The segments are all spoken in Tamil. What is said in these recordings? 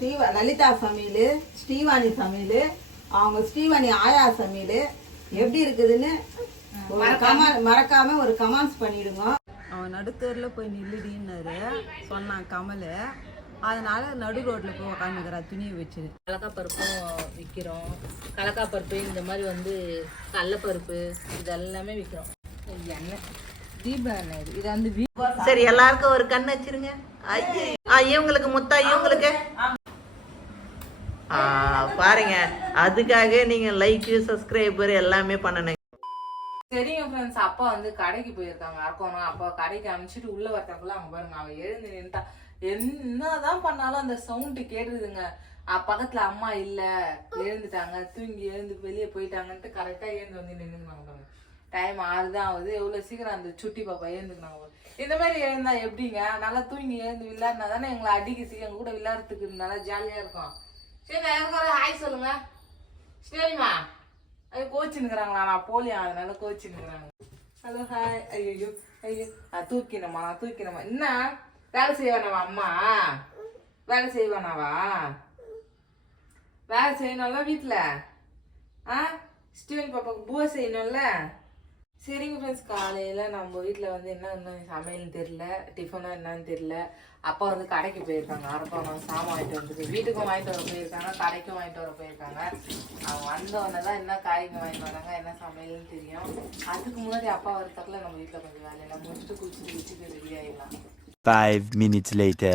ஸ்ரீவா லலிதா சமையல் ஸ்ரீவாணி சமையல் அவங்க ஸ்ரீவாணி ஆயா சமையல். எப்படி இருக்குதுன்னு கமெண்ட் மறக்காம. ஒரு கமெண்ட்ஸ் பண்ணிடுங்க. அவன் நடுத்தேரில் போய் நில்லுடின்னாரு. சொன்னான் கமல். அதனால நடு ரோட்ல போய் உக்காந்துக்கிறா துணியை வச்சு கடலக்காப்பருப்பும் விற்கிறோம் கடலக்காப்பருப்பு இந்த மாதிரி வந்து கடலப்பருப்பு இது எல்லாமே விற்கிறோம் எண்ணெய். தீப எண்ணெய் இது. வந்து சரி எல்லாருக்கும் ஒரு கண் வச்சிருங்க. ஐயே ஆ இவங்களுக்கு முத்தா இவங்களுக்கு பாருங்க. அதுக்காக நீங்க லைக் சப்ஸ்கிரைபர் எல்லாமே பண்ணணும் சரிங்க ஃப்ரெண்ட்ஸ் அப்பா வந்து கடைக்கு போயிருக்காங்க. அரக்கோணம் அப்பா கடைக்கு அனுப்பிச்சிட்டு உள்ள வரத்தாக்குள்ள அவங்க பாருங்க அவ எழுந்து நின்ட்டா என்னதான் பண்ணாலும் அந்த சவுண்டு கேட்டுதுங்க. பக்கத்துல அம்மா இல்ல. எழுந்துட்டாங்க. தூங்கி எழுந்து வெளியே போயிட்டாங்கன்ட்டு கரெக்டா எழுந்து வந்து நின்னுங்க டைம் ஆறுதான் ஆகுது. எவ்வளவு சீக்கிரம் அந்த சுட்டி பாப்பா எழுந்துக்கணும் இந்த மாதிரி எழுந்தா எப்படிங்க? நல்லா தூங்கி எழுந்து விளையாடினா தானே எங்களை அடிக்க சீக்கிரம் கூட விளையாடுறதுக்கு நல்லா ஜாலியா இருக்கும். சரி வேற எனக்கு ஹாய் சொல்லுங்க. சரிம்மா அது கோச்சின்னுக்குறாங்களா நான் போலியா? அதனால கோச்சின்னுக்குறாங்க. ஹலோ ஹாய் ஐயோ ஐயோ நான் தூக்கினம்மா நான் தூக்கினம்மா. என்ன? வேலை செய்வானவா அம்மா? வேலை செய்வானாவா? வேலை செய்யணும்ல வீட்டில் ஆ? ஸ்டீவன் பாப்பாவுக்கு பூவை செய்யணும்ல? சரிங்க ஃப்ரெண்ட்ஸ் காலையில் நம்ம வீட்டில் வந்து என்ன இன்னும் சமையல்னு தெரில டிஃபனாக என்னன்னு தெரில அப்பா வந்து கடைக்கு போயிருக்காங்க. அரப்பாங்க சாமான் வாங்கிட்டு வந்துருக்கு வீட்டுக்கும் வாங்கிட்டு வர போயிருக்காங்க கடைக்கும் வாங்கிட்டு வர போயிருக்காங்க. அவங்க வந்தவொடனே தான் என்ன காய்ங்க வாங்கிட்டு வராங்க என்ன சமையல்னு தெரியும். அதுக்கு முன்னாடி அப்பா வரத்தக்குள்ள நம்ம வீட்டில் கொஞ்சம் வேலையெல்லாம் முடிச்சுட்டு குளிச்சுட்டு குளிச்சுட்டு ரெடி ஆகிடலாம் Five minutes later.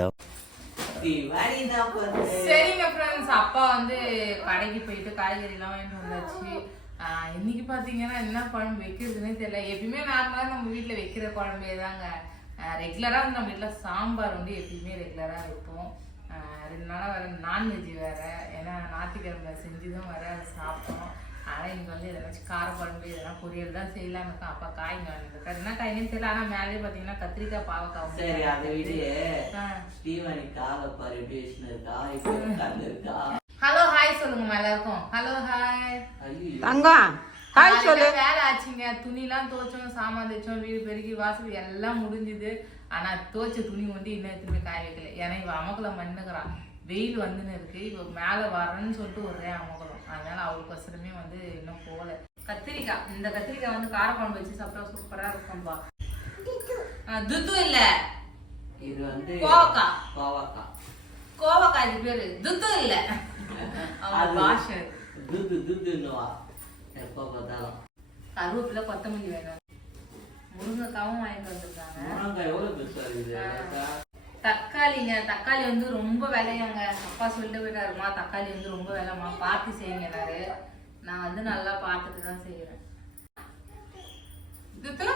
சரிங்க ஃப்ரெண்ட்ஸ் அப்பா வந்து கடைக்கு போயிட்டு காய்கறிலாம் வாங்கிட்டு வந்தாச்சு. ஆஹ் இன்னைக்கு பாத்தீங்கன்னா என்ன குழம்பு வைக்கிறதுனே தெரியல. எப்பயுமே நார்மலா நம்ம வீட்ல வைக்கிற குழம்பே தாங்க. ரெகுலரா வந்து நம்ம வீட்ல சாம்பார் வந்து எப்பயுமே ரெகுலரா வைப்போம். ஆஹ் ரெண்டு நாளா வேற நான்வெஜ் வேற. ஏன்னா ஞாயிற்றுக்கிழமை செஞ்சுதான் வேற அதை சாப்பிட்டோம். ஆனால் இன்னைக்கு வந்து எதனாச்சும் கார குழம்பு எதனா பொரியல் தான் செய்யலாம்னு இருக்கோம். அப்பா காய்ங்க வாங்கிட்டு என்ன காய்னே தெரியல. ஆனால் மேலே பார்த்தீங்கன்னா கத்திரிக்காய் பாவக்காய் சரி அதை விடு. ஸ்டீவனி காலை பாரு எப்படி இருக்கா? இப்போ இருக்கா? ஹலோ ஹாய் சொல்லுங்கம்மா எல்லாருக்கும். ஹலோ ஹாய் தங்கம். ஹாய் சொல்லு. வேலை ஆச்சுங்க. துணிலாம் துவைச்சோம் சாமான் தைச்சோம் வீடு பெருக்கி வாசல் எல்லாம் முடிஞ்சுது. ஆனா துவைச்ச துணி வந்து இன்னும் எதுவுமே காய வைக்கல. ஏன்னா இவ அமக்கல மண்ணுக்கிறான் வெயில் வந்துன்னு இருக்கு. இவ மேல வரேன்னு சொல்லிட்டு ஒரே அமக்கலம். அதனால அவளுக்கு வசரமே வந்து இன்னும் போகல. கத்திரிக்காய். இந்த கத்திரிக்காய் வந்து காரக்குழம்பு வச்சு சாப்பிட்டா சூப்பரா இருக்கும்பா துத்து இல்ல. இது வந்து கோவக்காய். கோவக்காய். கோவக்காய் இது பேரு. துத்து இல்ல. அவன் அது பாஷை. துது துதுன்னுவா எப்போ பார்த்தாலும் கருவேப்பிலை கொத்தமல்லி வேணும். முருங்கைக்காவும் வாங்கிட்டு வந்திருக்காங்க. முருங்கைக்காய் எவ்வளோ இருக்குது? தக்காளிங்க. தக்காளி வந்து ரொம்ப விலையாங்க. அப்பா சொல்லிட்டு போயிட்டாருமா தக்காளி வந்து ரொம்ப விலைமா பார்த்து செய்யுங்கனாரு நான் வந்து நல்லா பார்த்துட்டு தான் இதுக்கு?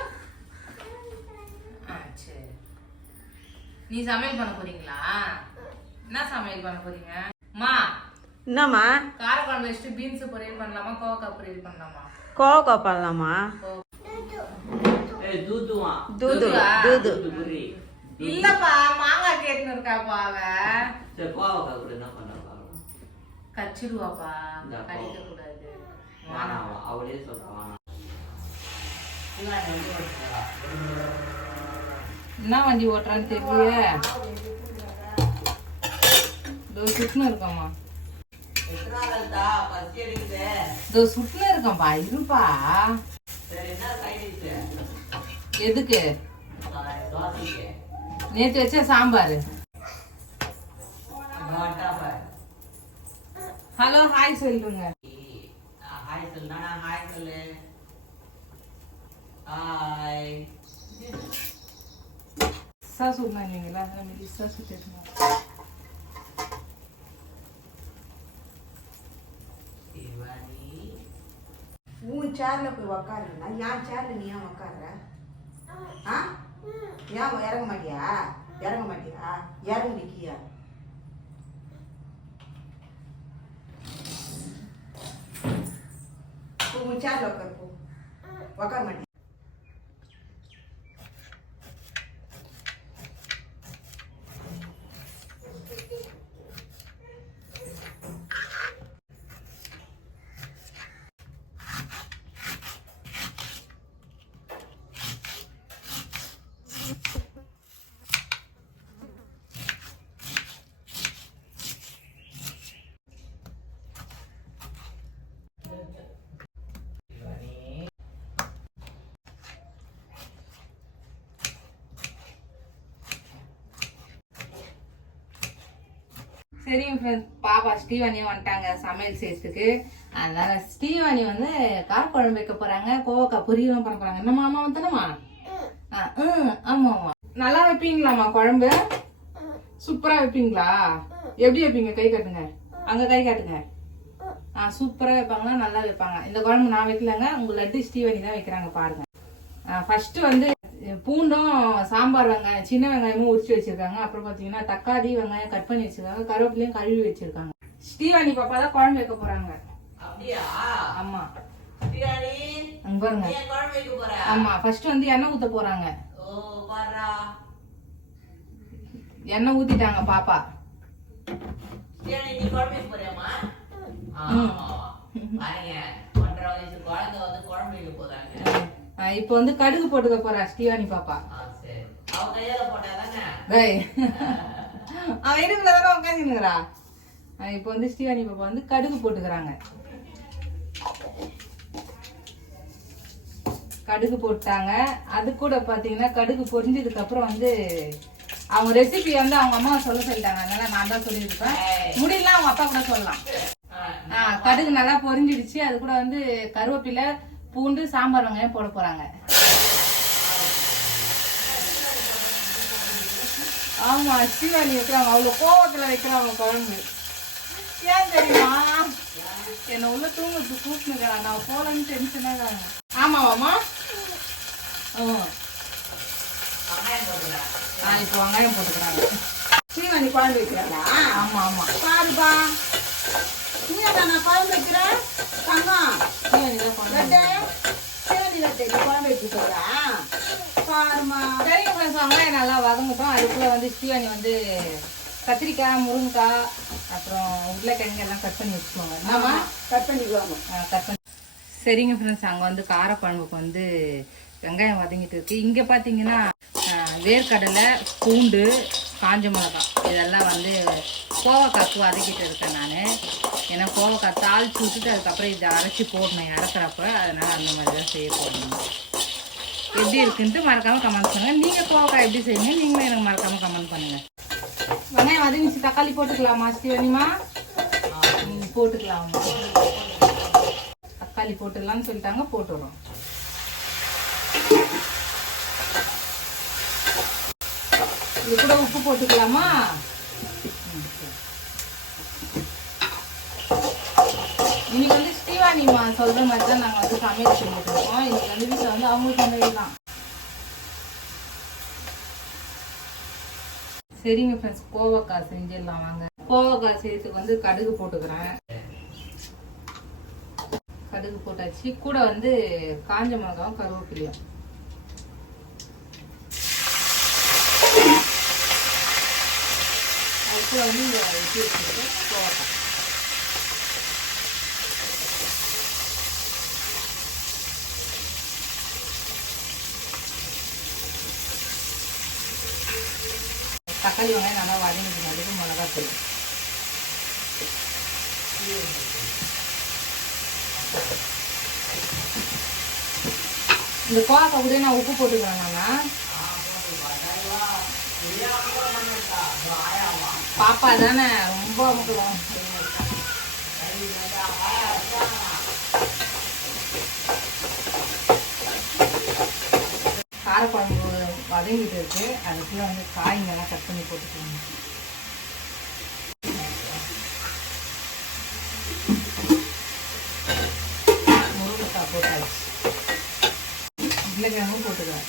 ஆ சரி. நீ சமையல் பண்ண போறீங்களா? என்ன சமையல் பண்ண போறீங்க? மா என்னம்மா? காரக்குழம்பு வச்சுட்டு பீன்ஸ் பொரியல் பண்ணலாமா கோவக்காய் பொரியல் பண்ணலாமா? கோவக்கா பண்ணலாமா? தூது தூதுவா? தூது. இல்லப்பா மாங்காய் கேட்டுன்னு இருக்காப்பா அவ. சரி கோவக்காய் கூட என்ன பண்ண பாருங்க. கச்சிருவாப்பா. கடிக்க கூடாது வேணாம் அவளே சொல்றா. என்ன வண்டி ஓட்டுறான்னு தெரியல இதோ சுட்டுன்னு இதோ சுட்டுன்னு இருக்கோம்ப்பா இருப்பா சரி? எதுக்கு. நேத்து வச்ச சாம்பார். ஹலோ ஹாய் சொல்லுங்க hi சொல்லு. hi சொல்லு. Hi. சா சொன்னாங்களா மெலிசா சுட்டு சிவானி. உன் சேர்ல போய் உக்காருன்னா என் சேர்ல நீ ஏன் உக்காடுற ஆ? ஏன் இறங்க மாட்டியா? இறங்க மாட்டியா? இறங்க நிக்கியா? உன் சேர்ல உட்காரு போ. உக்கார மாட்டியா? சரிங்க பாப்பா ஸ்டீவானி வந்துட்டாங்க சமையல் செய்யறதுக்கு. அதனால ஸ்ரீவாணி வந்து காரக்குழம்பு வைக்க போறாங்க கோவக்காய் பொரியலும் பண்ண போறாங்க. என்னமா அம்மா வந்தானம்மா? ம் ஆமா ஆமா நல்லா வைப்பீங்களாம்மா குழம்பு? சூப்பரா வைப்பீங்களா? எப்படி வைப்பீங்க? கை காட்டுங்க. அங்க கை காட்டுங்க. ஆ சூப்பரா வைப்பாங்களா? நல்லா வைப்பாங்க. இந்த குழம்பு நான் வைக்கலங்க. உங்க லட்டு ஸ்ரீவாணி தான் வைக்கிறாங்க பாருங்க. ஃபர்ஸ்ட் வந்து பூண்டும் சாம்பார் வெங்காயம் சின்ன வெங்காயமும் உரிச்சு வச்சிருக்காங்க. அப்புறம் பாத்தீங்கன்னா தக்காளி வெங்காயம் கட் பண்ணி வச்சிருக்காங்க. கருவேப்பிலையும் கழுவி வச்சிருக்காங்க. ஸ்ரீவாணி பாப்பா தான் குழம்பு வைக்க போறாங்க. அப்படியா? ஆமா. பிரியாணி அங்க பாருங்க. நீ ஏன் குழம்பு வைக்க போற? ஆமா ஃபர்ஸ்ட் வந்து எண்ணெய் ஊத்த போறாங்க. ஓ பாரா எண்ணெய் ஊத்திட்டாங்க பாப்பா. குழம்பு வயசு குழந்தை வந்து குழம்பு போறாங்க. ஆ, இப்போ வந்து கடுகு போட்டுக்க போறா ஸ்ரீவாணி பாப்பா. அவன் இடுப்புல தானே? உட்காந்துருக்கிறா இப்போ வந்து ஸ்ரீவாணி பாப்பா வந்து கடுகு போட்டுக்கிறாங்க. கடுகு போட்டாங்க. அது கூட பாத்தீங்கன்னா கடுகு பொரிஞ்சதுக்கு அப்புறம் வந்து அவங்க ரெசிபி வந்து அவங்க அம்மா சொல்ல சொல்லிட்டாங்க. அதனால நான் தான் சொல்லியிருப்பேன். முடியல அவங்க அப்பா கூட சொல்லலாம். கடுகு நல்லா பொரிஞ்சிடுச்சு. அது கூட வந்து கருவேப்பிலை பூண்டு சாம்பார் வெங்காயம் போட போறாங்க. ஆமா ஸ்ரீவாணி வைக்கிறாங்க. அவ்வளவு கோவத்துல வைக்கிறாங்க குழம்பு. ஏன் தெரியுமா? என்ன உள்ள தூங்குறது கூப்பிட்டுக்கிறாங்க நான் போலன்னு டென்ஷனாக ஆமாவாமா ஆ இப்போ வெங்காயம் போட்டுக்கிறாங்க. ஸ்ரீவாணி குழம்பு வைக்கிறாளா? ஆமா ஆமா. பாருப்பா. நீ நான் குழம்பு வைக்கிறேன் தங்கம் தான் லட்டு? ஸ்ரீவாணி லட்டு. குழம்பு சொல்றா பாருமா சரிங்க ஃப்ரெண்ட்ஸ் வெங்காயம் நல்லா வதங்கட்டும். அதுக்குள்ள வந்து ஸ்ரீவாணி வந்து கத்திரிக்காய் முருங்கைக்காய் அப்புறம் உருளைக்கிழங்கு எல்லாம் கட் பண்ணி வச்சுக்கோங்க. ஆமா. கட் பண்ணிக்குவாங்க கட் பண்ணி சரிங்க ஃப்ரெண்ட்ஸ் அங்கே வந்து காரக்குழம்புக்கு வந்து வெங்காயம் வதங்கிட்டு இருக்கு. இங்கே பார்த்தீங்கன்னா வேர்க்கடலை பூண்டு காஞ்ச மிளகாய் இதெல்லாம் வந்து கோவக்காய்க்கு வதக்கிட்டு இருக்கேன் நான். ஏன்னா கோவக்காய் தாளிச்சு விட்டுட்டு அதுக்கப்புறம் இதை அரைச்சி போடணும். இறக்குறப்ப அதனால் அந்த மாதிரி தான் செய்ய போடணும் எப்படி இருக்குன்ட்டு மறக்காமல் கமெண்ட் பண்ணுங்கள் நீங்கள் கோவக்காய் எப்படி செய்யுங்க நீங்களும் எனக்கு மறக்காமல் கமெண்ட் பண்ணுங்கள் வெங்காயம் வதங்கிச்சு தக்காளி போட்டுக்கலாமா ஸ்ரீவனிமா? ம், போட்டுக்கலாம். தக்காளி போட்டுடலாம்னு சொல்லிட்டாங்க போட்டுடுறோம். இது கூட உப்பு போட்டுக்கலாமா? இன்னைக்கு வந்து ஸ்ரீவாணிமா சொல்ற மாதிரி தான் நாங்கள் வந்து சமையல் செஞ்சுருக்கோம் இன்னைக்கு வந்து வீட்டில் வந்து அவங்களுக்கு சமையல் தான். சரிங்க ஃப்ரெண்ட்ஸ் கோவக்காய் செஞ்சிடலாம் வாங்க. கோவக்காய் செய்யறதுக்கு வந்து கடுகு போட்டுக்கிறேன். கடுகு போட்டாச்சு. கூட வந்து காஞ்ச மிளகாவும் கருவேப்பிலையும். அது வந்து இந்த இது தக்காளி வெங்காயம் நல்லா வதங்கிட்டு அதுக்கு மிளகா தூள் இந்த கோவக்காய் கூட நான் உப்பு போட்டுக்கிறேன் நான்? பாப்பா தானே? ரொம்ப அமுக்கலாம் காரக்குழம்பு வதங்கிட்டு இருக்கு. அதுக்குள்ள வந்து காய்ங்கெல்லாம் கட் பண்ணி போட்டுக்கோங்க. முருங்கைக்காய் போட்டாச்சு. உருளைக்கிழங்கும் போட்டுக்கிறேன்.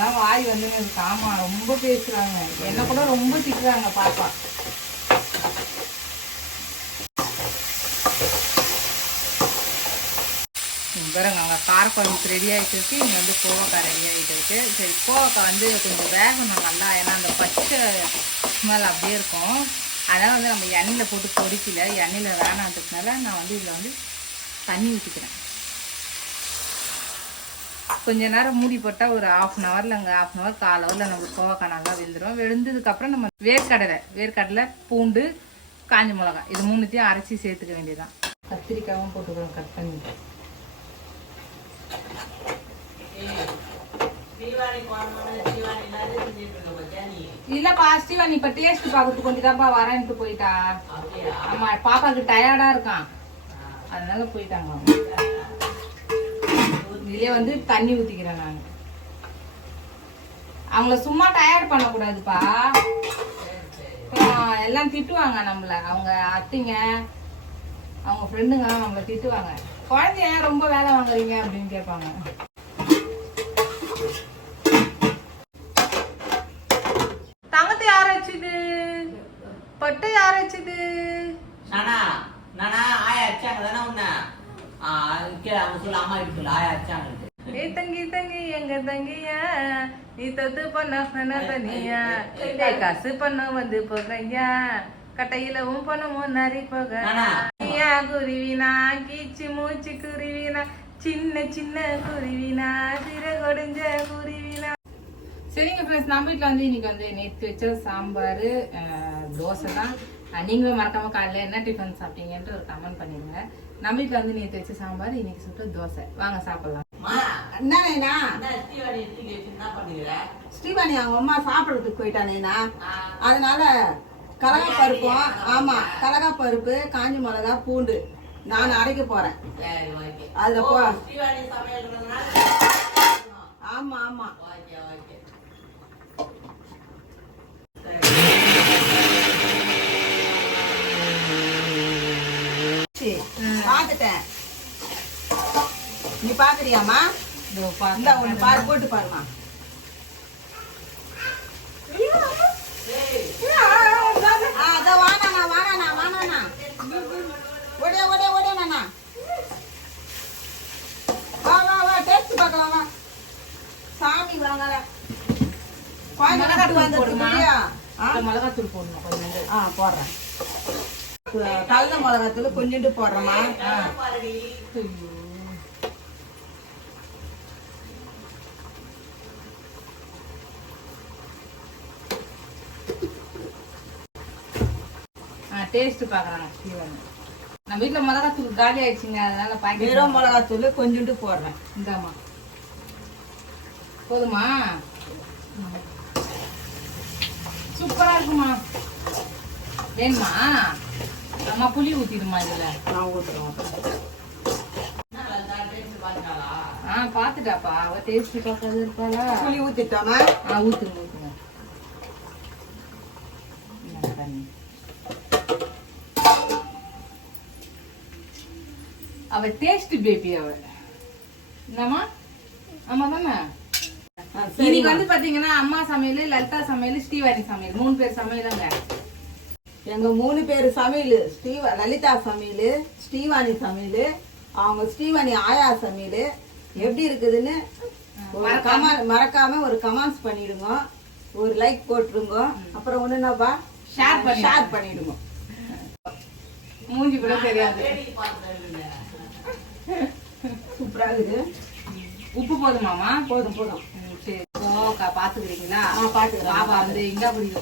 தான் வாய் வந்து இருக்கு ரொம்ப பேசுகிறாங்க என்ன கூட ரொம்ப திட்டுறாங்க பாப்பா. இங்க பாருங்க அங்கே காரக்குழம்புக்கு ரெடி ஆகிட்டு இருக்கு. இங்கே வந்து கோவக்காய் ரெடி ஆகிட்டு இருக்கு. சரி கோவக்காய் வந்து கொஞ்சம் வேகணும் நல்லா ஏன்னா அந்த பச்சை ஸ்மெல் அப்படியே இருக்கும். அதனால் வந்து நம்ம எண்ணெயில் போட்டு பொடிக்கல எண்ணெயில் வேணான்றதுனால நான் வந்து இதில் வந்து தண்ணி ஊற்றிக்கிறேன் கொஞ்ச நேரம் மூடி போட்டால் ஒரு ஆஃப் அன் ஹவரில் அங்கே ஆஃப் அன் ஹவர் கால் ஹவரில் நம்ம கோவக்காய் நல்லா வெந்துடும் வெந்ததுக்கப்புறம் நம்ம வேர்க்கடலை வேர்க்கடலை பூண்டு காஞ்ச மிளகாய் இது மூணுத்தையும் அரைச்சி சேர்த்துக்க வேண்டியதுதான். கத்திரிக்காயும் போட்டுக்கிறோம் கட் பண்ணி இல்லப்பா ஸ்டீவன் இப்ப டேஸ்ட் பாக்கிறதுக்கு கொஞ்சம் தான்ப்பா வரேன்ட்டு போயிட்டா. ஆமா பாப்பாக்கு டயர்டா இருக்கான். அதனால போயிட்டாங்க. இதுலயே வந்து தண்ணி ஊத்திக்கிறேன் நான். அவங்கள சும்மா டயர்ட் பண்ணக்கூடாதுப்பா. எல்லாம் திட்டுவாங்க நம்மள. அவங்க அத்தைங்க அவங்க ஃப்ரெண்டுங்க நம்மள திட்டுவாங்க. குழந்தைய ஏன் ரொம்ப வேலை வாங்குறீங்க அப்படின்னு கேட்பாங்க. தங்கத்தை யார் வச்சுது? பட்டு யார் வச்சுது? நானா? நானா? ஆயா அடிச்சாங்க தானே உன்ன? அவங்க சொல்ல அம்மா கிட்ட சொல்லு ஆயா அடிச்சாங்க ஏ தங்கி தங்கி எங்க தங்கியா? நீ தத்து பண்ண தனியா? காசு பண்ண வந்து போகையா? கட்டையில உன் பணமும் நரி போக. நானா? ஐயா குருவினா கீச்சு மூச்சு குருவினா சின்ன சின்ன குருவினா சிற கொடிஞ்ச குருவினா. சரிங்க ஃப்ரெண்ட்ஸ் நம்ம வீட்டில் வந்து இன்னைக்கு வந்து நேற்று வச்ச சாம்பார் தோசை தான். நீங்களும் மறக்காம காலையில் என்ன டிஃபன் சாப்பிட்டீங்கன்ட்டு ஒரு கமெண்ட் பண்ணிடுங்க நம்ம வீட்டில் வந்து நேற்று வச்ச சாம்பார் இன்னைக்கு சுட்டு தோசை. வாங்க சாப்பிடலாம். அம்மா என்னண்ணா ஸ்ரீவாணி அவங்க அம்மா சாப்பிடறதுக்கு போயிட்டானேண்ணா அதனால கடலை பருப்பும் ஆமா கடலை பருப்பு காஞ்ச மிளகா பூண்டு. நான் அரைக்க போறேன். அதுல போ. ஆமா ஆமா. பாத்துட்டேன் நீ பாக்குறியாமா இந்த. ஒண்ணு பாரு போட்டு பாருமா ஆ, அதோ வானாண்ணா, வானாண்ணா, வானாண்ணா. ஓடு, ஓடு, ஓடுண்ணா. வா, வா, வா, taste பார்க்கலாம், வா. சாமி. குழந்தை மிளகாத்தூள் போடுமா? மிளகாத்தூள் போடணும் கொஞ்சம் ஆ, போடுறேன் கலந்த மிளகாத்தூள் கொஞ்சோண்டு ஆ. டேஸ்ட் பார்க்குறாங்க ஸ்டீவன் நம்ம வீட்டில் மிளகாத்தூள் காலி ஆயிடுச்சுங்க அதனால பாக்கெட் வெறும் மிளகாத்தூள் கொஞ்சோண்டு போடுறேன். இந்தாம்மா. போதுமா? சூப்பரா இருக்குமா வேணுமா? அம்மா புளி ஊத்திடுமா இதுல? நான் பார்த்தாளா ஆ பாத்துட்டாப்பா. அவ டேஸ்ட் பார்க்காது இருப்பாளா? புளி ஊத்திட்டோமா ஆ ஊத்துங்க ஊத்துங்க. அவ டேஸ்ட் பேபி அவ. என்னம்மா ஆமா தானே? இன்னைக்கு. வந்து பாத்தீங்கன்னா அம்மா சமையல் லலிதா சமையல் ஸ்ரீவாணி சமையல். மூணு பேர் சமையலுங்க. எங்க மூணு பேர் சமையல் ஸ்ரீவா லலிதா சமையல் ஸ்ரீவாணி சமையல் அவங்க ஸ்ரீவாணி ஆயா சமையல். எப்படி இருக்குதுன்னு ஒரு கமெண்ட் மறக்காம ஒரு கமெண்ட்ஸ் பண்ணிடுங்க. ஒரு லைக் போட்டுருங்க. அப்புறம் ஒண்ணு என்னப்பா? Share பண்ணி- ஷேர் பண்ணிடுங்க. மூஞ்சி கூட தெரியாது தேடி பார்த்துட்டு சூப்பரா இருக்குது. உப்பு போதுமாமா போதும் போதும். ம், சரி ஓ கா- பாத்துக்கிறீங்களா பாப்பா வந்து இங்கா பிடிக்க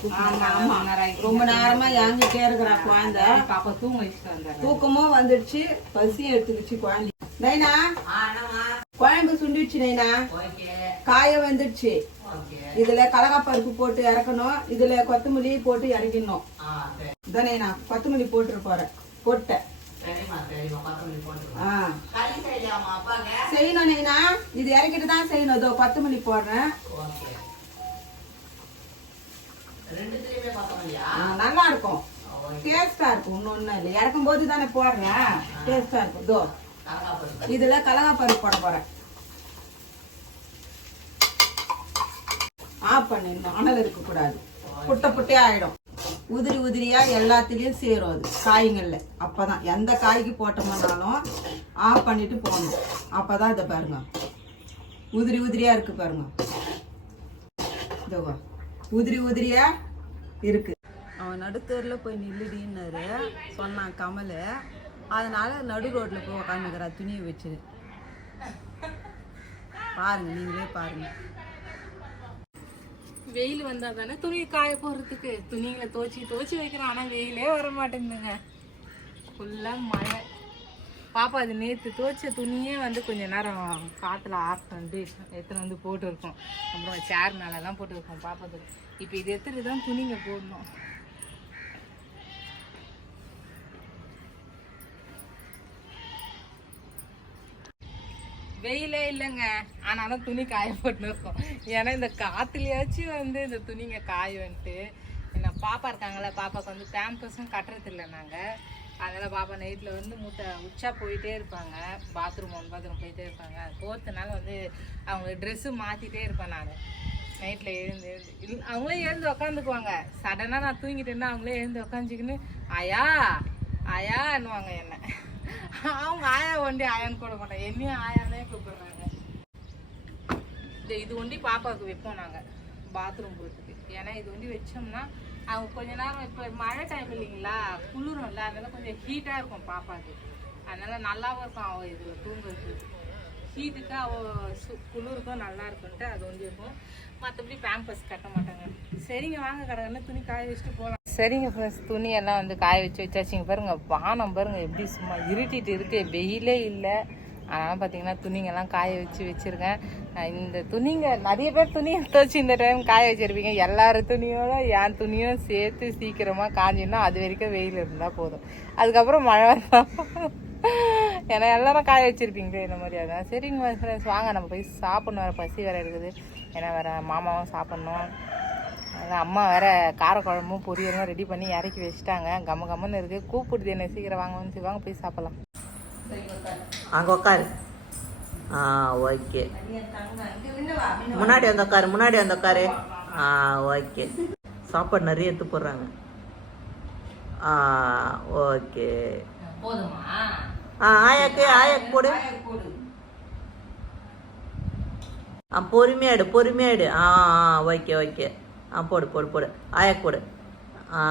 ரொம்ப நேரமா ஏங்கிட்டே இருக்கிறா குழந்தை. பாப்பா தூங்க வச்சுட்டு தூக்கமும் வந்துடுச்சு. பசியும் எடுத்துக்கிச்சு குழந்தை. நைனா? குழம்பு சுண்டிடுச்சு நைனா? ஓகே. காய வந்துடுச்சு. ஓகே. இதுல கடலைப்பருப்பு போட்டு இறக்கணும். இதுல கொத்தமல்லி போட்டு இறக்கிடணும். ஆ சரி. இதானே நான் கொத்தமல்லி போட்டுரு போறேன். போட்டேன் செய்யணும் நைனா இது இறக்கிட்டு தான் செய்யணும். இதோ போடுறேன். ரெண்டுத்துலயுமே கொத்தமல்லியா ஆ, நல்லா இருக்கும். டேஸ்டா இருக்கும். ஒண்ணு இல்லை. இறக்கும் போது தானே போடுறேன். டேஸ்டா இருக்கும். இதோ இதுல கடலைப்பருப்பு போட போறேன். ஆஃப் பண்ணிடணும் அனல் இருக்க கூடாது புட்ட புட்டே ஆயிடும். உதிரி உதிரியா எல்லாத்துலேயும் சேரும் அது காய்ங்களில். அப்போ தான் எந்த காய்க்கு போட்டோம்னாலும் ஆஃப் பண்ணிட்டு அப்போ தான் இதை பாருங்க. உதிரி உதிரியாக இருக்கு பாருங்க. இதோ உதிரி உதிரியா இருக்கு. அவன் நடுத்தரில் போய் நில்லுடின்னாரு. சொன்னான் கமல். அதனால நடு ரோட்டில் போய் உக்காந்துக்கிறா துணியை வச்சு பாருங்க நீங்களே பாருங்க. வெயில் வந்தால் தானே துணி காய போடுறதுக்கு துணிகளை துவச்சி துவச்சி வைக்கிறோம் ஆனால் வெயிலே வர மாட்டேங்குதுங்க. ஃபுல்லாக மழை. பாப்பா அது நேற்று துவைச்ச துணியே வந்து கொஞ்ச நேரம் காற்றுல ஆஃப் வந்து எடுத்துன்னு வந்து போட்டுருக்கோம். அப்புறம் சேர் மேலெல்லாம் போட்டுருக்கோம். பாப்பா இப்போ இது எத்தனை தான் துணிங்க போடணும். வெயிலே இல்லைங்க. ஆனாலும் துணி காய போட்டுன்னு இருக்கோம் ஏன்னா இந்த காற்றுலையாச்சும் வந்து இந்த துணிங்க காய வந்துட்டு என்ன பாப்பா இருக்காங்களே பாப்பாவுக்கு வந்து பேம்பஸும் கட்டுறதில்ல நாங்கள் அதனால் பாப்பா நைட்டில் வந்து மூட்டை உச்சா போயிட்டே இருப்பாங்க. பாத்ரூம் ஒன் பாத்ரூம் போயிட்டே இருப்பாங்க. அது போகிறதுனால வந்து அவங்க ட்ரெஸ்ஸு மாற்றிட்டே இருப்பேன் நான். நைட்டில் எழுந்து எழுந்து. அவங்களே எழுந்து உக்காந்துக்குவாங்க. சடனாக நான் தூங்கிட்டேன்னா அவங்களே எழுந்து உக்காந்துக்கின்னு ஆயா ஆயான்னுவாங்க என்ன. அவங்க ஆயா ஒண்டி ஆயான்னு கூட மாட்டாங்க என்னையும் ஆயானே கூப்பிடுறாங்க. இந்த இது ஒண்டி பாப்பாவுக்கு வைப்போம் நாங்கள் பாத்ரூம் போகிறதுக்கு ஏன்னா இது ஒண்டி வச்சோம்னா அவங்க கொஞ்ச நேரம் இப்போ மழை டைம் இல்லைங்களா? குளிரும்ல அதனால கொஞ்சம் ஹீட்டாக இருக்கும் பாப்பாவுக்கு. அதனால நல்லாவும் இருக்கும் அவள் இதில் தூங்குறதுக்கு. ஹீட்டுக்கு அவள் சு குளிருக்கும் நல்லா இருக்குன்ட்டு அது ஒண்டி இருக்கும். மற்றபடி பேம்பஸ் கட்ட மாட்டாங்க. சரிங்க வாங்க கடற்கன்னு துணி காய வச்சுட்டு போகலாம் சரிங்க ஃப்ரெண்ட்ஸ் துணியெல்லாம் வந்து காய வச்சு வச்சாச்சிங்க. பாருங்க வானம் பாருங்கள் எப்படி சும்மா இருட்டிட்டு இருக்கு. வெயிலே இல்லை. அதனால் பார்த்தீங்கன்னா துணிங்கெல்லாம் காய வச்சு வச்சுருக்கேன். இந்த துணிங்க நிறைய பேர் துணியை துவச்சி இந்த டைம் காய வச்சிருப்பீங்க. எல்லார் துணியோட என் துணியும் சேர்த்து சீக்கிரமாக காஞ்சின்னா அது வரைக்கும் வெயில் இருந்தால் போதும். அதுக்கப்புறம் மழை வந்தால் ஏன்னா எல்லாரும் காய வச்சிருப்பீங்களே இந்த மாதிரி அதான் சரிங்க ஃப்ரெண்ட்ஸ் வாங்க நம்ம போய் சாப்பிட்ணும். வர பசி வேறு இருக்குது. ஏன்னா வேறு மாமாவும் சாப்பிட்ணும். அம்மா வேற காரக்குழம்பும் பொரியலும் ரெடி பண்ணி இறக்கி வச்சுட்டாங்க. கம்ம கம்மன்னு இருக்குது கூப்பிடுது என்ன சீக்கிரம் வாங்க வந்து வாங்க போய் சாப்பிடலாம். அங்க உட்காரு ஆ ஓகே. முன்னாடி வந்து உட்காரு முன்னாடி வந்து உட்காரு ஆ ஓகே. சாப்பாடு நிறைய எடுத்து போடுறாங்க. ஆ ஓகே. ஆ ஆயாக்கு ஆயாக்கு போடு. ஆ பொறுமையாடு பொறுமையாடு ஆ ஆ ஓகே ஓகே. ஆ போடு போடு போடு. ஆயாக்கு போடு. ஆ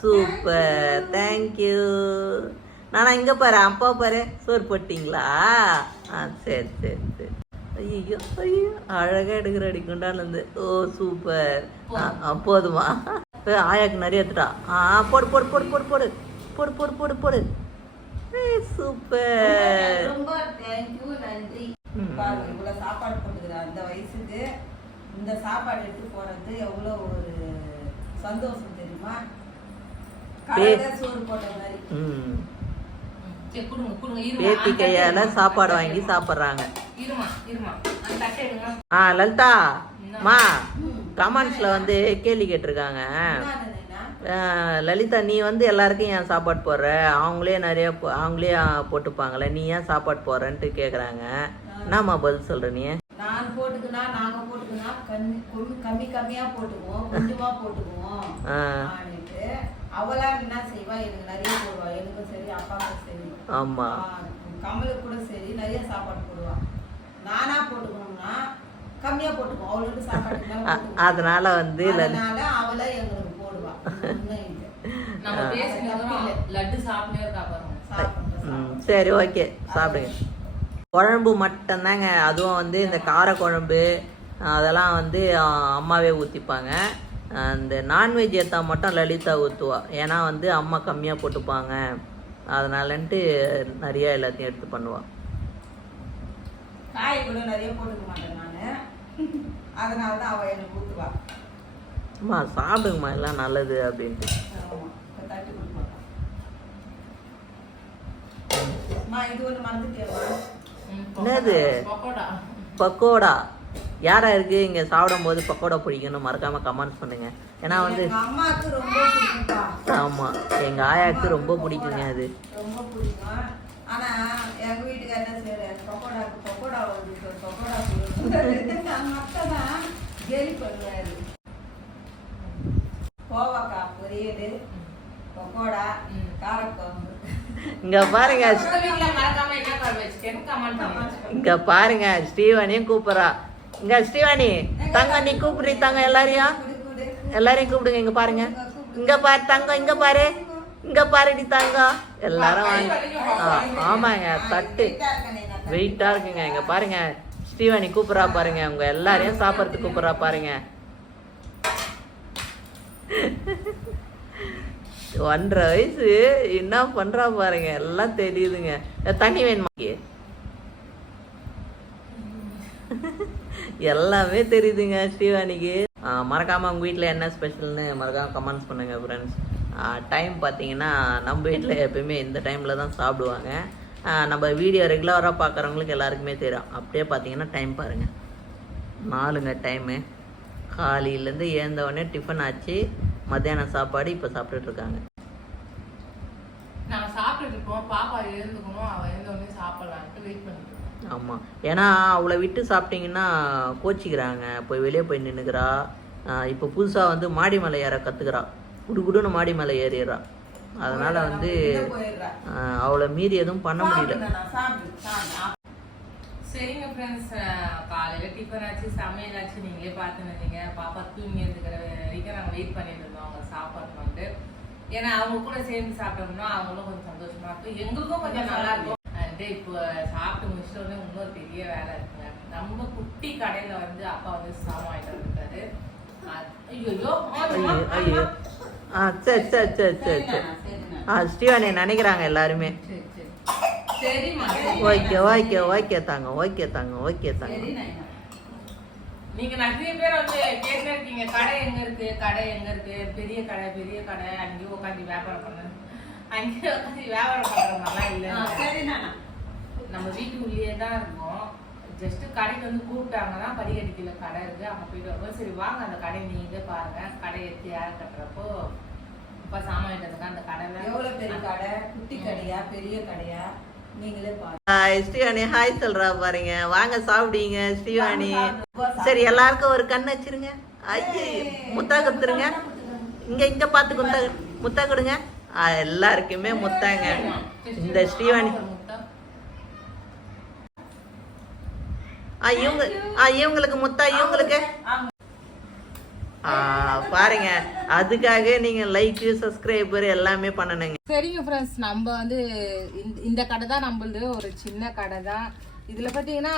சூப்பர் தேங்க்யூ நானா இங்கே பாரு அப்பா பாரு. சோறு போட்டிங்களா? ஆ சரி சரி சரி. ஐயோ ஐயோ அழகாக எடுக்கிற அடி குண்டாலேருந்து ஓ சூப்பர் ஆ போதுமா? ஆயாக்கு நிறைய எடுத்துட்டா. ஆ போடு போடு போடு போடு போடு. போடு போடு போடு போடு. சூப்பர் ரொம்ப தேங்க்யூ நன்றி. பாருங்க இவ்வளவு சாப்பாடு போட்டுக்கிற அந்த வயசுக்கு. இந்த சாப்பாடு எடுத்து போறது எவ்வளவு ஒரு சந்தோஷம் தெரியுமா? காலையில சோறு போட்ட மாதிரி. ம். சரி கொடுங்க கொடுங்க. இருமா பேத்தி கையால சாப்பாடு வாங்கி சாப்பிட்றாங்க. ஆ லலிதா மா. கமெண்ட்ஸ்ல வந்து கேள்வி கேட்டிருக்காங்க. லலிதா நீ வந்து எல்லாருக்கும் ஏன் சாப்பாடு போடுற? அவங்களே நிறைய போ- அவங்களே போட்டுப்பாங்களே நீ ஏன் சாப்பாடு போடுறன்ட்டு கேக்குறாங்க. என்னம்மா பதில் சொல்ற நீ? நான் போட்டுக்கினா நாங்க போட்டுக்கினா கம்மி கம்மி கம்மியா போட்டுக்குவோம் கொஞ்சமா போட்டுக்குவோம் அப்படின்ட்டு அவளா என்ன செய்வா? எனக்கு நிறைய போடுவா. எனக்கும் சரி அப்பாவுக்கும் சரி. ஆமா. கமலுக்கு கூட சரி நிறைய சாப்பாடு போடுவா. நானா போட்டுக்கணும்னா கம்மியா போட்டுக்குவோம். அவளுக்கு போட்டுக்குவோம். அதனால வந்து அதனால அவளை எங்களுக்கு போடுவா. நம்ம பேசுனதும் லட்டு சாப்பிட்டே இருக்கா பாருங்க. சரி ஓகே. சாப்பிடுங்க. குழம்பு மட்டும்தாங்க. அதுவும் வந்து இந்த கார குழம்பு அதெல்லாம் வந்து அம்மாவே ஊற்றிப்பாங்க அந்த நான்வெஜ் ஏற்றா மட்டும் லலிதா ஊற்றுவா ஏன்னா வந்து அம்மா கம்மியாக போட்டுப்பாங்க. அதனாலன்ட்டு நிறைய எல்லாத்தையும் எடுத்து பண்ணுவா. காய் கூட நிறைய போட்டுக்க மாட்டேன் நானு. அதனால தான் அவ எனக்கு ஊத்துவா. அம்மா சாப்பிடுங்கம்மா. எல்லாம் நல்லது அப்படின்ட்டு. இது ஒண்ணு மறந்துட்டியம்மா. ம், என்னது? பக்கோடா. யாரா இருக்கு? இங்க சாப்பிடும் போது பக்கோடா பிடிக்கும்னு மறக்காம கமெண்ட்ஸ் பண்ணுங்க. ஏன்னா வந்து ஆமா எங்க ஆயாக்கு ரொம்ப பிடிக்குங்க அது. கோவக்கா பொரியல் பக்கோடா. காரக்குழம்பு. இங்க பாருங்க இங்க பாருங்க ஸ்ரீவாணியும் கூப்பிடுறா இங்க ஸ்ரீவாணி தங்க நீ கூப்பிடுறீ தங்க எல்லாரையும். எல்லாரையும் கூப்பிடுங்க இங்க பாருங்க. இங்க பாரு தங்கம் இங்க பாரு. இங்க பாருடி தங்கம். எல்லாரும் வாங்க. ஆமாங்க தட்டு. வெயிட்டா இருக்குங்க இங்க பாருங்க. ஸ்ரீவாணி கூப்பிடுறா பாருங்க உங்க எல்லாரையும் சாப்பிட்றதுக்கு கூப்பிடுறா பாருங்க. ஒன்றரை வயசு என்ன பண்றா பாருங்க எல்லாம் தெரியுதுங்க. தண்ணி வேணுமா? எல்லாமே தெரியுதுங்க ஸ்ரீவாணிக்கு. மறக்காமல் மறக்காம உங்க வீட்டில் என்ன ஸ்பெஷல்னு மறக்காம கமெண்ட்ஸ் பண்ணுங்க ஃப்ரெண்ட்ஸ் டைம் பார்த்தீங்கன்னா நம்ம வீட்டில் எப்பயுமே இந்த டைமில் தான் சாப்பிடுவாங்க. நம்ம வீடியோ ரெகுலராக பார்க்குறவங்களுக்கு எல்லாருக்குமே தெரியும். அப்படியே பார்த்தீங்கன்னா டைம் பாருங்கள் நாலுங்க டைமு காலையிலேருந்து ஏந்த உடனே டிஃபன் ஆச்சு. மத்தியானம் சாப்பாடு இப்போ சாப்பிட்டுட்டு இருக்காங்க. நாங்க சாப்பிட்டுட்டு இருப்போம் பாப்பா எழுந்துக்கணும் அவ எழுந்த உடனே சாப்பிடலான்ட்டு வெயிட் பண்ணிட்டு இருக்கோம். ஆமாம் ஏன்னா அவளை விட்டு சாப்பிட்டீங்கன்னா கோச்சிக்கிறாங்க. போய் வெளியே போய் நின்றுக்கிறா இப்போ புதுசாக வந்து மாடி மலை ஏற கற்றுக்கிறா குடுகுடுன்னு மாடி மலை ஏறிடுறா. அதனால் வந்து அவளை மீறி எதுவும் பண்ண முடியல. சரிங்க ஃப்ரெண்ட்ஸ் காலையில டிஃபன் ஆச்சு சமையல் ஆச்சு. நீங்களே பார்த்துருந்தீங்க பாப்பா தூங்கி இருக்கிற வரைக்கும் நாங்கள் வெயிட் பண்ணிட்டு இருந்தோம். அவங்க சாப்பாடு வந்து. ஏன்னா அவங்க கூட சேர்ந்து சாப்பிட்டோம்னா அவங்களும் கொஞ்சம் சந்தோஷமா இருக்கும். எங்களுக்கும் கொஞ்சம் நல்லா இருக்கும். அண்ட் இப்போ சாப்பிட்டு முடிச்ச உடனே இன்னொரு பெரிய வேலை இருக்குங்க. நம்ம குட்டி கடையில வந்து அப்பா வந்து சாமான் வாங்கிட்டு வந்திருக்காரு. ஐயோ ஆ சரி சரி சரி சரி சரி. ஆ ஸ்ரீவாணி நினைக்கிறாங்க எல்லாருமே. சரிம்மா okay okay okay thanks okay thanks okay thanks. நீங்க நிறைய பேர் வந்து கேட்டுட்டே இருக்கீங்க கடை எங்க இருக்கு கடை எங்க இருக்கு பெரிய கடை பெரிய கடை அங்கேயே உட்காந்து வியாபாரம் பண்ண அங்கேயே உட்காந்து வியாபாரம் பண்ற மாதிரிலாம் இல்லை. சரி நானா. நம்ம வீட்டுக்குள்ளேயே தான் இருக்கோம். ஜஸ்ட் கடைக்கு வந்து கூப்பிட்டாங்கன்னா படிக்கடிக்கல கடை இருக்கு. அங்க போயிட்டு வருவோம் சரி வாங்க அந்த கடை நீங்களே பாருங்க. கடை எடுத்து யார் கட்டுறப்போ இப்ப சாமான் அந்த கடையில. எவ்வளவு பெரிய கடை? குட்டி கடையா? பெரிய கடையா? ஸ்ரீவாணி ஹாய் சொல்றா பாருங்க. வாங்க சாப்பிடுங்க ஸ்ரீவாணி. சரி எல்லாருக்கும் ஒரு கண் வச்சிருங்க. ஐயே முத்தா கொடுத்துருங்க. இங்க இங்க பார்த்து முத்தா முத்தா கொடுங்க. எல்லாருக்குமே முத்தாங்க. இந்த ஸ்ரீவாணி. ஆ இவங்க ஆ இவங்களுக்கு முத்தா இவங்களுக்கு. பாருங்க. அதுக்காக நீங்க லைக் சப்ஸ்கிரைபர் எல்லாமே பண்ணணுங்க. சரிங்க ஃப்ரெண்ட்ஸ் நம்ம வந்து இந்த- இந்த கடை தான் நம்மளது. ஒரு சின்ன கடை தான் இதில் பார்த்தீங்கன்னா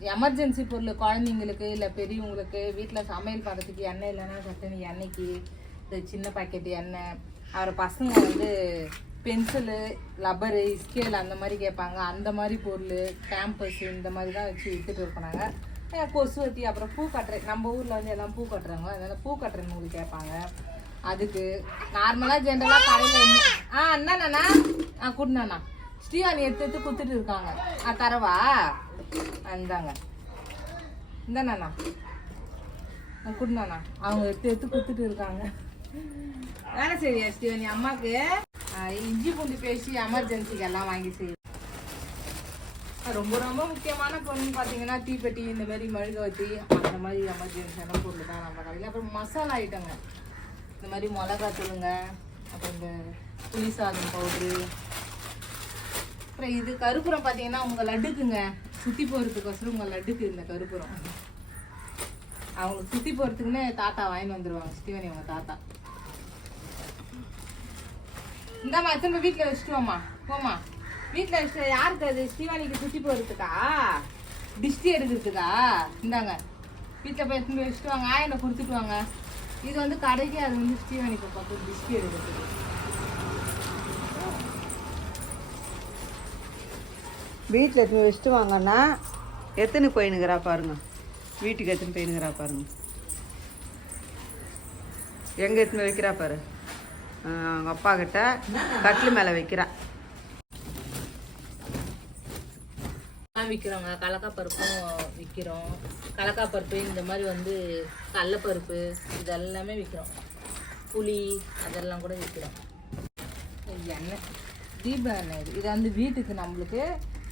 எமர்ஜென்சி பொருள் குழந்தைங்களுக்கு இல்லை பெரியவங்களுக்கு வீட்டில் சமையல் பண்ணுறதுக்கு எண்ணெய் இல்லைன்னா சட்டனி எண்ணெய்க்கு இந்த சின்ன பாக்கெட் எண்ணெய். அப்புறம் பசங்க வந்து பென்சிலு லப்பரு ஸ்கேல் அந்த மாதிரி கேட்பாங்க. அந்த மாதிரி பொருள் கேம்பஸ் இந்த மாதிரி தான் வச்சு விற்றுட்டு இருக்கோம் நாங்கள் கொசுவத்தி அப்புறம் பூ கட்டுற நம்ம ஊரில் வந்து எல்லாம் பூ கட்டுறாங்க அதனால பூ கட்டுற நூல் கேட்பாங்க. அதுக்கு நார்மலாக ஜென்ரலாக கடையில் ஆ என்னண்ணா ஆ குடுண்ணா ஸ்ரீவாணி எடுத்து எடுத்து குத்துட்டு இருக்காங்க. ஆ தரவா? இந்தாங்க. இந்தாண்ணா குடுண்ணா அவங்க எடுத்து எடுத்து குத்துட்டு இருக்காங்க. வேலை சரியா ஸ்ரீவாணி? அம்மாவுக்கு இஞ்சி பூண்டு பேசி எமர்ஜென்சிக்கு எல்லாம் வாங்கி செய்யும் ரொம்ப ரொம்ப முக்கியமான பொருள்னு பார்த்தீங்கன்னா தீப்பெட்டி இந்த மாதிரி மெழுகுவத்தி அந்த மாதிரி எமர்ஜென்சியான பொருள் தான் நம்ம கடையில். அப்புறம் மசாலா ஐட்டங்க. இந்த மாதிரி மிளகா தூளுங்க அப்புறம் இந்த புளி சாதம் பவுட்ரு அப்புறம் இது கருப்புரம் பார்த்தீங்கன்னா உங்கள் லட்டுக்குங்க. சுற்றி போகிறதுக்கோசரம் உங்கள் லட்டுக்கு இந்த கருப்புரம். அவங்களுக்கு சுற்றி போகிறதுக்குன்னு தாத்தா வாங்கிட்டு வந்துடுவாங்க ஸ்ரீவனி அவங்க தாத்தா. இந்தாம்மா எத்தனை வீட்டில் வச்சுட்டு வாம்மா. போம்மா. வீட்டில் வச்சுட்டு யாருக்கு அது ஸ்ரீவாணிக்கு சுற்றி போகிறதுக்கா டிஷ்டி எடுக்கிறதுக்கா? இந்தாங்க. வீட்டில் போய் எடுத்துன்னு போய் வச்சுட்டு வாங்க. ஆயனை கொடுத்துட்டு வாங்க. இது வந்து கடைக்கு அது வந்து ஸ்ரீவாணிக்கு பார்த்து டிஷ்டி எடுக்கிறதுக்கு. வீட்டில் எடுத்துன்னு வச்சுட்டு வாங்கன்னா எத்தனை போயினுங்கிறா பாருங்க. வீட்டுக்கு எத்தனை போயினுங்கிறா பாருங்க. எங்கே எடுத்துன்னு வைக்கிறா பாரு. அவங்க அப்பா கிட்ட கட்டில் மேலே வைக்கிறா. எல்லாம் விற்கிறோங்க கடலக்காப்பருப்பும் விற்கிறோம் கடலக்காப்பருப்பு இந்த மாதிரி வந்து கடலப்பருப்பு இதெல்லாமே விற்கிறோம் புளி அதெல்லாம் கூட விற்கிறோம் எண்ணெய். தீப எண்ணெய் இது. இது வந்து வீட்டுக்கு நம்மளுக்கு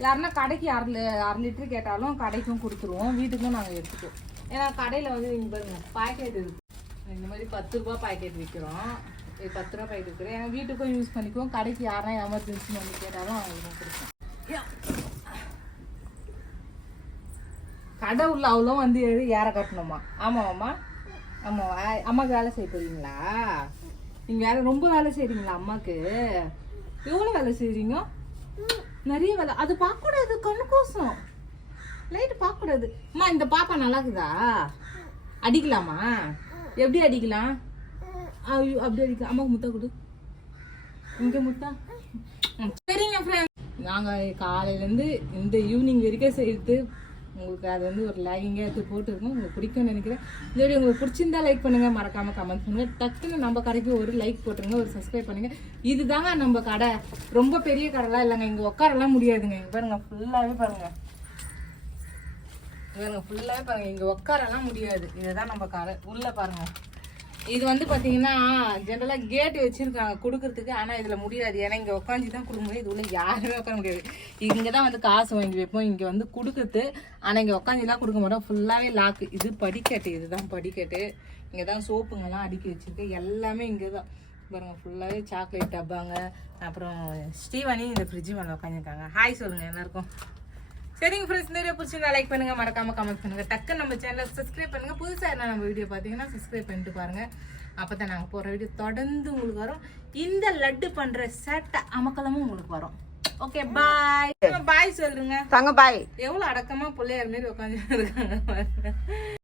யாருன்னா கடைக்கு அரை அரை லிட்டரு கேட்டாலும் கடைக்கும் கொடுத்துருவோம். வீட்டுக்கும் நாங்கள் எடுத்துக்குவோம். ஏன்னா கடையில் வந்து நீங்கள் பாருங்க பாக்கெட் இருக்குது இந்த மாதிரி பத்து ரூபா பாக்கெட் விற்கிறோம் இது பத்து ரூபா பாக்கெட் விற்கிறோம் ஏன்னா வீட்டுக்கும் யூஸ் பண்ணிக்குவோம். கடைக்கு யாருன்னா எமர்ஜென்சின்னு வந்து கேட்டாலும் அவங்களுக்கு கொடுப்போம். அடை உள்ள அவளும் வந்து ஏற கட்டணுமா? ஆமாவாம்மா ஆமாவா அம்மாவுக்கு அம்மாக்கு வேலை செய்ய போறீங்களா? நீங்கள் வேலை ரொம்ப வேலை செய்கிறீங்களா அம்மாவுக்கு எவ்வளோ வேலை செய்கிறீங்க நிறைய வேலை. அது பார்க்கக்கூடாது கண்ணு கோசம் லைட்டு பார்க்கக்கூடாது. அம்மா இந்த பாப்பா நல்லா இருக்குதா? அடிக்கலாமா? எப்படி அடிக்கலாம்? ஐயோ, அப்படி அடிக்கலாம். அம்மாவுக்கு முத்தா கொடு. இங்கே முத்தா. சரிங்க ஃப்ரெண்ட் நாங்கள் காலையிலேருந்து இந்த ஈவினிங் வரைக்கும் சேர்த்து உங்களுக்கு அது வந்து ஒரு லேகிங்காக எடுத்து போட்டுருக்கோம். உங்களுக்கு பிடிக்கும்னு நினைக்கிறேன். இந்த வீடியோ உங்களுக்கு பிடிச்சிருந்தா லைக் பண்ணுங்கள் மறக்காமல் கமெண்ட் பண்ணுங்கள் டக்குன்னு நம்ம கடைக்கு ஒரு லைக் போட்டுருங்க. ஒரு சப்ஸ்கிரைப் பண்ணுங்கள் இதுதாங்க நம்ம கடை. ரொம்ப பெரிய கடைலாம் இல்லைங்க. இங்கே உட்காரலாம் முடியாதுங்க. இங்கே பாருங்க பாருங்கள் பாருங்க. ஃபுல்லாகவே பாருங்கள் இங்கே உட்காரலாம் முடியாது. இதை தான் நம்ம கடை. உள்ளே பாருங்கள் இது வந்து பார்த்தீங்கன்னா ஜென்ரலாக கேட் வச்சிருக்காங்க கொடுக்கறதுக்கு. ஆனால் இதில் முடியாது. ஏன்னா இங்கே உட்காந்து தான் கொடுக்க முடியும் இது உள்ள யாருமே உட்கார முடியாது. இங்கே தான் வந்து காசு வாங்கி வைப்போம். இங்கே வந்து கொடுக்குறது. ஆனால் இங்கே உட்காந்துலாம் கொடுக்க மாட்டோம். ஃபுல்லாகவே லாக்கு இது படிக்கட்டு. இதுதான் படிக்கட்டு. இங்கே தான் சோப்புங்கெல்லாம் அடுக்கி வச்சிருக்கு. எல்லாமே இங்கே தான் பாருங்கள் ஃபுல்லாகவே சாக்லேட் டப்பாங்க. அப்புறம் ஸ்ரீவாணி இந்த ஃப்ரிட்ஜு மேலே உட்காந்துருக்காங்க ஹாய் சொல்லுங்கள் எல்லாருக்கும். சரிங்க ஃப்ரெண்ட்ஸ் இந்த வீடியோ பிடிச்சிருந்தா லைக் பண்ணுங்க மறக்காம கமெண்ட் பண்ணுங்க. டக்கு நம்ம சேனலை சப்ஸ்கிரைப் பண்ணுங்க. புதுசா என்ன நம்ம வீடியோ பார்த்தீங்கன்னா சப்ஸ்கிரைப் பண்ணிட்டு பாருங்க. அப்பதான் நாங்க போற வீடியோ தொடர்ந்து உங்களுக்கு வரும். இந்த லட்டு பண்ற சேட்டை அமக்கலமும் உங்களுக்கு வரும். ஓகே பாய் பாய் சொல்லுங்க. தங்க பாய் எவ்வளவு அடக்கமா பிள்ளையார் மாரி உட்காந்து இருக்காங்க.